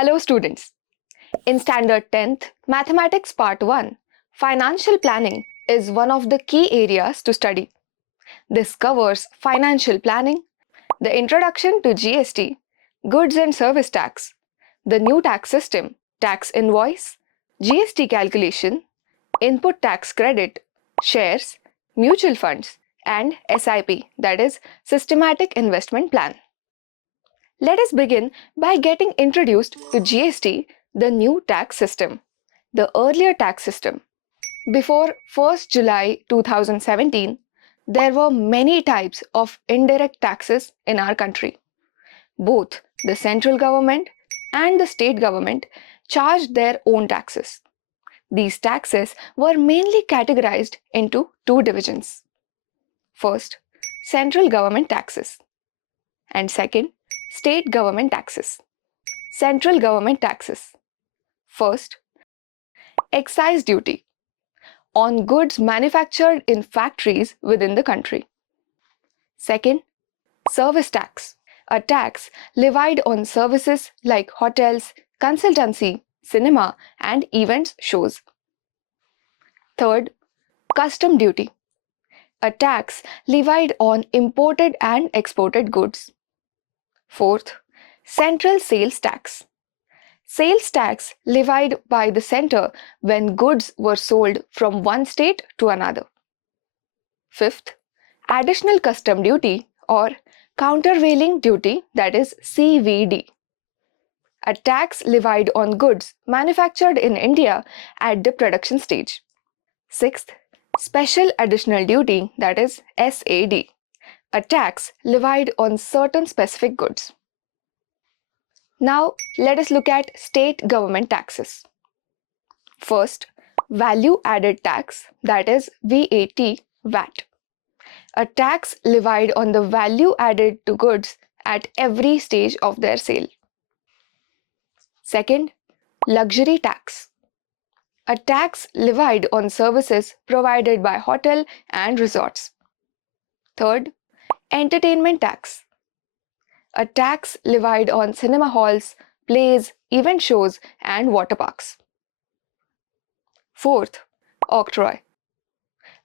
Hello students. In Standard 10th, Mathematics Part 1, financial planning is one of the key areas to study. This covers financial planning, the introduction to GST, goods and service tax, the new tax system, tax invoice, GST calculation, input tax credit, shares, mutual funds, and SIP, that is systematic investment plan. Let us begin by getting introduced to GST, the new tax system, the earlier tax system. Before 1st July 2017, there were many types of indirect taxes in our country. Both the central government and the state government charged their own taxes. These taxes were mainly categorized into two divisions. First, central government taxes, and second, state government taxes. Central government taxes. First, excise duty on goods manufactured in factories within the country. Second, service tax, a tax levied on services like hotels, consultancy, cinema, and events shows. Third, custom duty, a tax levied on imported and exported goods. Fourth, central sales tax. Sales tax levied by the center when goods were sold from one state to another. Fifth, additional custom duty or countervailing duty, that is CVD, a tax levied on goods manufactured in India at the production stage. Sixth, special additional duty, that is SAD, a tax levied on certain specific goods. Now, let us look at state government taxes. First, value added tax, that is VAT, a tax levied on the value added to goods at every stage of their sale. Second, luxury tax, a tax levied on services provided by hotel and resorts. Third, entertainment tax, a tax levied on cinema halls, plays, event shows, and water parks. Fourth, octroi,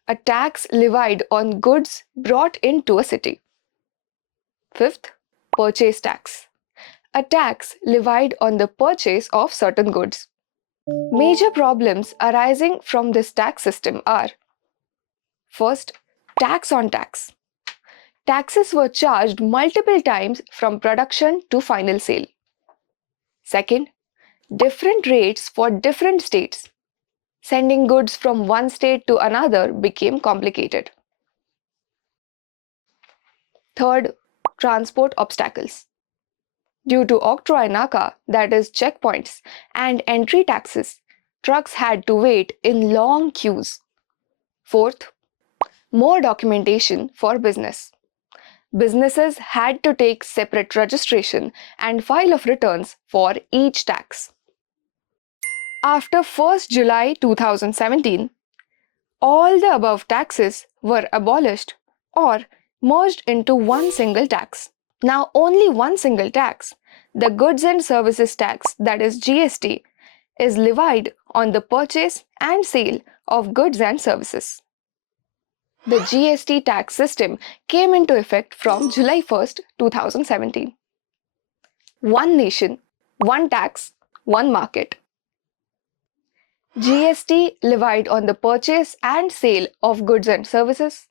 a tax levied on goods brought into a city. Fifth, purchase tax, a tax levied on the purchase of certain goods. Major problems arising from this tax system are: first, tax on tax. Taxes were charged multiple times from production to final sale. Second, different rates for different states. Sending goods from one state to another became complicated. Third, transport obstacles. Due to octroi naka, that is checkpoints, and entry taxes, trucks had to wait in long queues. Fourth, more documentation for business. Businesses had to take separate registration and file of returns for each tax. After 1st July 2017, all the above taxes were abolished or merged into one single tax. Now only one single tax, the goods and services tax, that is GST, is levied on the purchase and sale of goods and services. The GST tax system came into effect from July 1st, 2017. One nation, one tax, one market. GST levied on the purchase and sale of goods and services.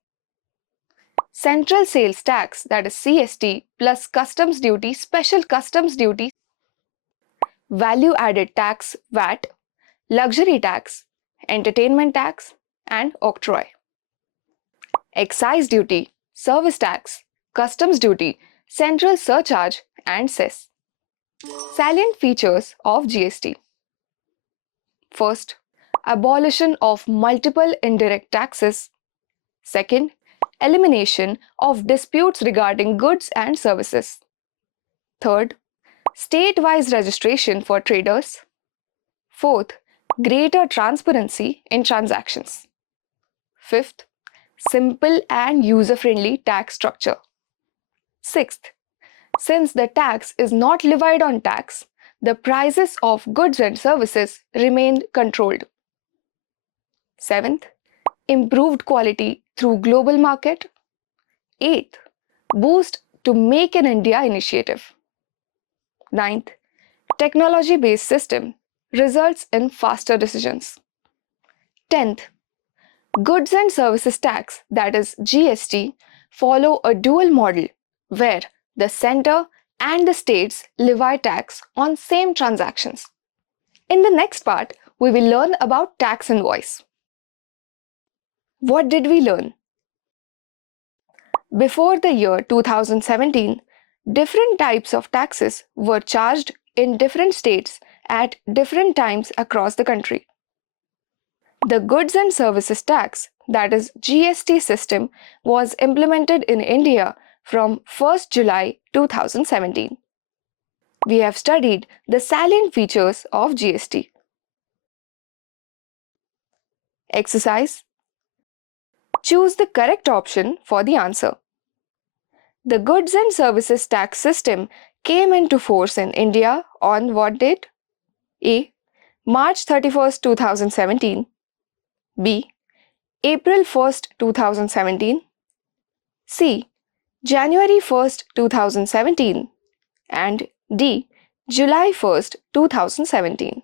Central sales tax, that is CST, plus customs duty, special customs duty, value added tax, VAT, luxury tax, entertainment tax, and octroi. Excise duty, service tax, customs duty, central surcharge, and cess. Salient features of GST. First, abolition of multiple indirect taxes. Second, elimination of disputes regarding goods and services. Third, state-wise registration for traders. Fourth, greater transparency in transactions. Fifth, simple and user-friendly tax structure. Sixth, since the tax is not levied on tax, the prices of goods and services remained controlled. 7th, improved quality through global market. 8th, boost to Make in India initiative. 9th, technology-based system results in faster decisions. 10th, goods and services tax, that is GST, follow a dual model where the center and the states levy tax on same transactions. In the next part, we will learn about tax invoice. What did we learn? Before the year 2017, different types of taxes were charged in different states at different times across the country. The goods and services tax, that is GST system, was implemented in India from 1st July 2017. We have studied the salient features of GST. Exercise. Choose the correct option for the answer. The goods and services tax system came into force in India on what date? A. March 31st, 2017. B. April 1st, 2017. C. January 1st, 2017. And D. July 1st, 2017.